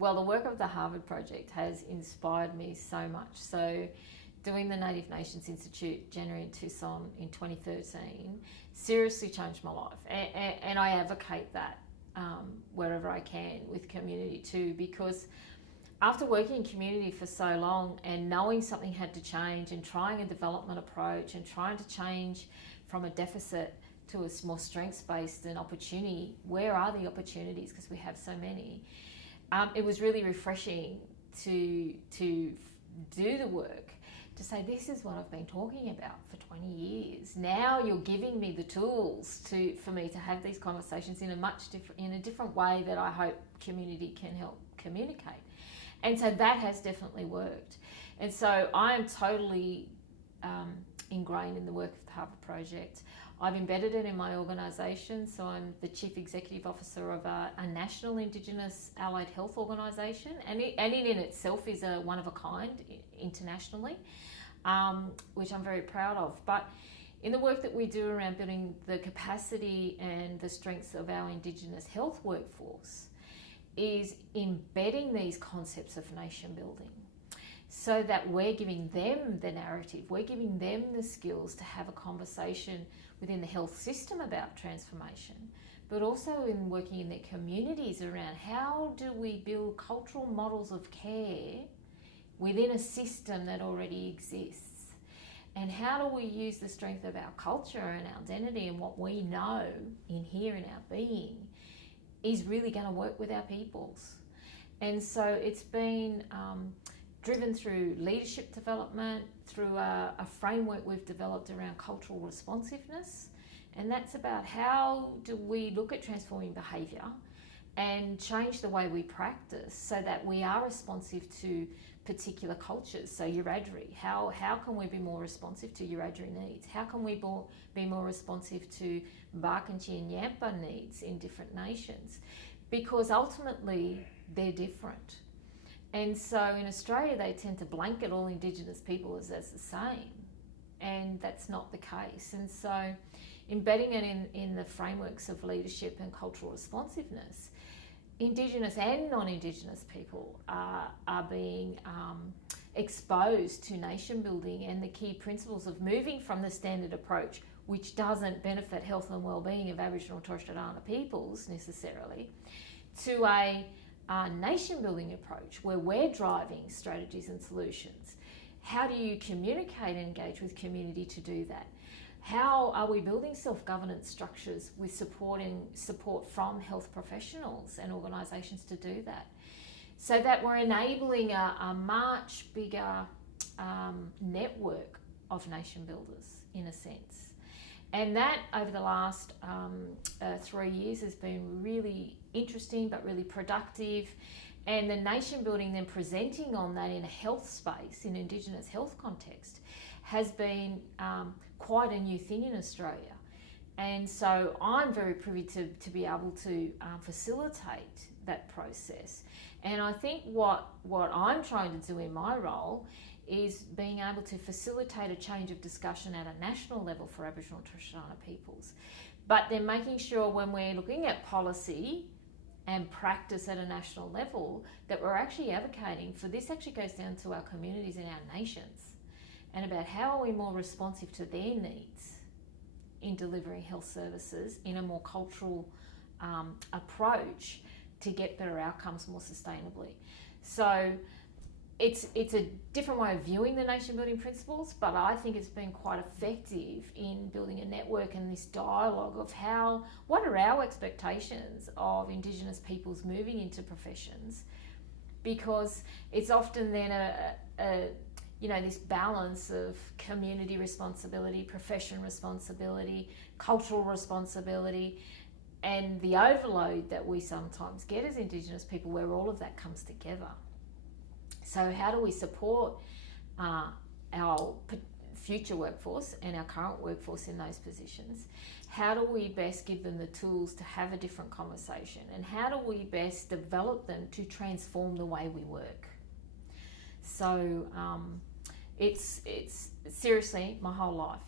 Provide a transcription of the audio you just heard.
Well, the work of the Harvard Project has inspired me so much. So doing the Native Nations Institute January in Tucson in 2013 seriously changed my life. And I advocate that wherever I can with community too, because after working in community for so long and knowing something had to change and trying a development approach and trying to change from a deficit to a more strengths-based and opportunity, where are the opportunities? Because we have so many. It was really refreshing to do the work, to say, this is what I've been talking about for 20 years. Now you're giving me the tools for me to have these conversations in a different way that I hope community can help communicate. And so that has definitely worked. And so I am totally ingrained in the work of the Harvard Project. I've embedded it in my organisation, so I'm the Chief Executive Officer of a national Indigenous Allied Health Organisation, and it in itself is a one of a kind internationally, which I'm very proud of. But in the work that we do around building the capacity and the strengths of our Indigenous health workforce is embedding these concepts of nation building, so that we're giving them the narrative, we're giving them the skills to have a conversation within the health system about transformation, but also in working in their communities around how do we build cultural models of care within a system that already exists, and how do we use the strength of our culture and our identity and what we know in here in our being is really going to work with our peoples. And so it's been driven through leadership development, through a framework we've developed around cultural responsiveness. And that's about how do we look at transforming behaviour and change the way we practice so that we are responsive to particular cultures. So Wiradjuri, how can we be more responsive to Wiradjuri needs? How can we be more responsive to Barkindji and Yampa needs in different nations? Because ultimately they're different. And so in Australia, they tend to blanket all Indigenous people as the same, and that's not the case. And so embedding it in the frameworks of leadership and cultural responsiveness, Indigenous and non-Indigenous people are being exposed to nation building and the key principles of moving from the standard approach, which doesn't benefit health and well-being of Aboriginal and Torres Strait Islander peoples necessarily, to a nation building approach where we're driving strategies and solutions. How do you communicate and engage with community to do that? How are we building self-governance structures with support from health professionals and organisations to do that? So that we're enabling a much bigger network of nation builders in a sense. And that over the last 3 years has been really interesting but really productive. And the nation building then presenting on that in a health space, in Indigenous health context, has been quite a new thing in Australia. And so I'm very privy to be able to facilitate that process. And I think what I'm trying to do in my role is being able to facilitate a change of discussion at a national level for Aboriginal and Torres Strait Islander peoples. But then making sure when we're looking at policy and practice at a national level that we're actually advocating for this actually goes down to our communities and our nations, and about how are we more responsive to their needs in delivering health services in a more cultural approach to get better outcomes more sustainably. So it's a different way of viewing the nation building principles, but I think it's been quite effective in building a network and this dialogue of what are our expectations of Indigenous peoples moving into professions, because it's often then this balance of community responsibility, profession responsibility, cultural responsibility, and the overload that we sometimes get as Indigenous people where all of that comes together. So how do we support our future workforce and our current workforce in those positions? How do we best give them the tools to have a different conversation? And how do we best develop them to transform the way we work? So it's seriously my whole life.